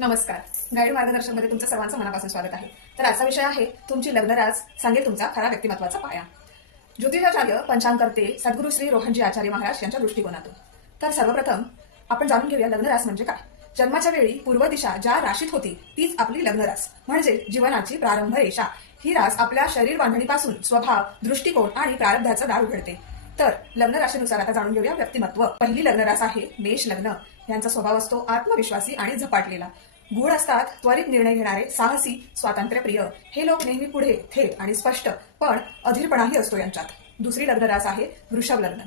नमस्कार. गाईड मार्गदर्शनमध्ये तुमचं सर्वांचं मनापासून स्वागत आहे. तर आजचा विषय आहे तुमची लग्नराज सांगेल तुमचा खरा व्यक्तिमत्वाचा पाया. ज्योतिषाचार्य पंचांगकर्ते सद्गुरू श्री रोहनजी आचार्य महाराज यांच्या दृष्टिकोनातून. तर सर्वप्रथम आपण जाणून घेऊया लग्नरास म्हणजे काय. जन्माच्या वेळी पूर्व दिशा ज्या राशीत होती तीच आपली लग्नरास म्हणजे जीवनाची प्रारंभ रेषा. ही रास आपल्या शरीर बांधणीपासून स्वभाव, दृष्टिकोन आणि प्रारब्धाचं दार उघडते. तर लग्न राशीनुसार आता जाणून घेऊया व्यक्तिमत्व. पहिली लग्नरास आहे मेष लग्न. यांचा स्वभाव असतो आत्मविश्वासी आणि झपाटलेला. गुण असतात त्वरित निर्णय घेणारे, साहसी, स्वातंत्र्यप्रिय. हे लोक नेहमी पुढे थेट आणि स्पष्ट, पण अधीरपणाही असतो यांच्यात. दुसरी लग्नरास आहे वृषभ लग्न.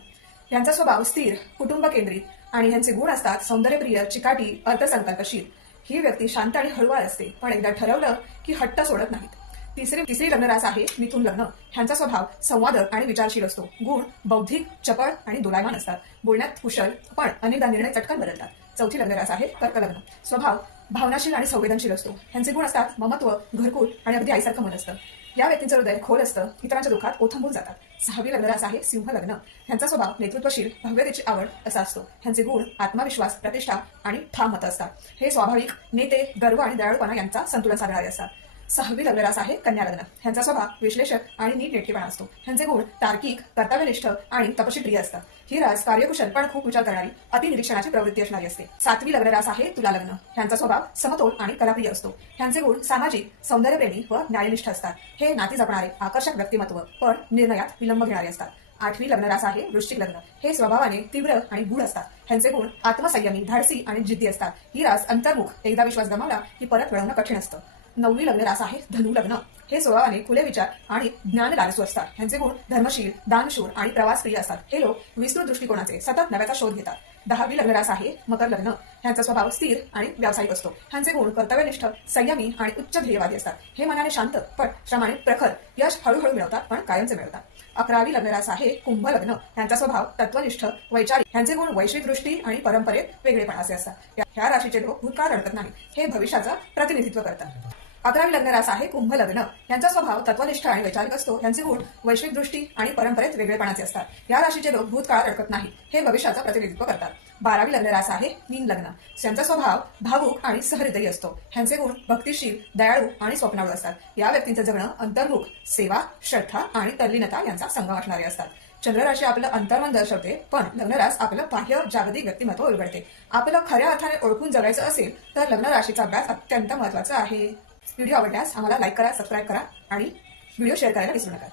यांचा स्वभाव स्थिर, कुटुंब केंद्रित आणि यांचे गुण असतात सौंदर्यप्रिय, चिकाटी, अर्थसंकल्पशील. ही व्यक्ती शांत आणि हळूवार असते, पण एकदा ठरवलं की हट्ट सोडत नाहीत. तिसरी लग्नरास आहे मिथुन लग्न. ह्यांचा स्वभाव संवादक आणि विचारशील असतो. गुण बौद्धिक, चपळ आणि दोलायमान असतात. बोलण्यात कुशल, पण अनेकदा निर्णय चटकन बदलतात. चौथी लग्नरास आहे कर्क लग्न. स्वभाव भावनाशील आणि संवेदनशील असतो. ह्यांचे गुण असतात ममत्व, घरकुल आणि अगदी आईसारखं मन असतं. या व्यक्तींचं हृदय खोल असतं, इतरांच्या दुःखात ओथंबून जातात. सहावी लग्नरास आहे सिंह लग्न. ह्यांचा स्वभाव नेतृत्वशील, भव्यतेची आवड असा असतो. ह्यांचे गुण आत्मविश्वास, प्रतिष्ठा आणि ठाम मतं असतात. हे स्वाभाविक नेते, गर्व आणि दयाळूपणा यांचा संतुलन साधणारे असतात. सहावी लग्नरास आहे कन्या लग्न. ह्यांचा स्वभाव विश्लेषक आणि नीटनेटकेपणा असतो. ह्यांचे गुण तार्किक, कर्तव्यनिष्ठ आणि तपशीलप्रिय असतात. ही रास कार्यकुशल पण खूप विचार करणारी, अतिनिरीक्षणाची प्रवृत्ती असणारी असते. सातवी लग्नरास आहे तुला लग्न. ह्यांचा स्वभाव समतोल आणि कलाप्रिय असतो. ह्यांचे गुण सामाजिक, सौंदर्यप्रेमी व न्यायनिष्ठ असतात. हे नाती जपणारे, आकर्षक व्यक्तिमत्व, पण निर्णयात विलंब घेणारे असतात. आठवी लग्नरास आहे वृश्चिक लग्न. हे स्वभावाने तीव्र आणि गूढ असतात. ह्यांचे गुण आत्मसंयमी, धाडसी आणि जिद्दी असतात. ही रास अंतर्मुख, एकदा विश्वास गमावला की परत मिळवणं कठीण असतं. नववी लग्नरास आहे धनु लग्न. हे स्वभावाने खुले विचार आणि ज्ञान लालसू असतात. ह्यांचे गुण धर्मशील, दानशूर आणि प्रवासप्रिय असतात. हे लोक विस्तृत दृष्टिकोनाचे, सतत नव्याचा शोध घेतात. दहावी लग्नरास आहे मकर लग्न. ह्यांचा स्वभाव स्थिर आणि व्यावसायिक असतो. ह्यांचे गुण कर्तव्यनिष्ठ, संयमी आणि उच्च ध्येयवादी असतात. हे मनाने शांत पण श्रमाने प्रखर. यश हळूहळू मिळवतात, पण कायमचे मिळवतात. अकरावी लग्नरास आहे कुंभ लग्न. ह्यांचा स्वभाव तत्वनिष्ठ, वैचारिक. ह्यांचे गुण वैश्विक दृष्टी आणि परंपरेत वेगळेपणाचे असतात. ह्या राशीचे लोक भूतकाळ रडत नाही, हे भविष्याचं प्रतिनिधित्व करतात. 11वी लग्नरास आहे कुंभ लग्न. यांचा स्वभाव तत्वनिष्ठ आणि वैचारिक असतो. यांचे गुण वैश्विक दृष्टी आणि परंपरेत वेगळेपणाचे असतात. या राशीचे लोक भूतकाळ अडकत नाही, हे भविष्याचं प्रतिनिधित्व करतात. 12वी लग्नरास आहे मीन लग्न. यांचा स्वभाव भावुक आणि सहृदयी असतो. ह्यांचे गुण भक्तिशील, दयाळू आणि स्वप्नाळू असतात. या व्यक्तींचं जगणं अंतर्मुख, सेवा, श्रद्धा आणि तल्लीनता यांचा संगम असणारे असतात. चंद्रराशी आपलं अंतर्मन दर्शवते, पण लग्नरास आपलं बाह्य जागतिक व्यक्तिमत्व उलगडते. आपलं खऱ्या अर्थाने ओळखून जगायचं असेल तर लग्नराशीचा अभ्यास अत्यंत महत्वाचा आहे. व्हिडिओ आवडल्यास आम्हाला लाईक करा, सबस्क्राईब करा आणि व्हिडिओ शेअर करायला विसरू नका.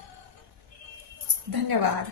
धन्यवाद.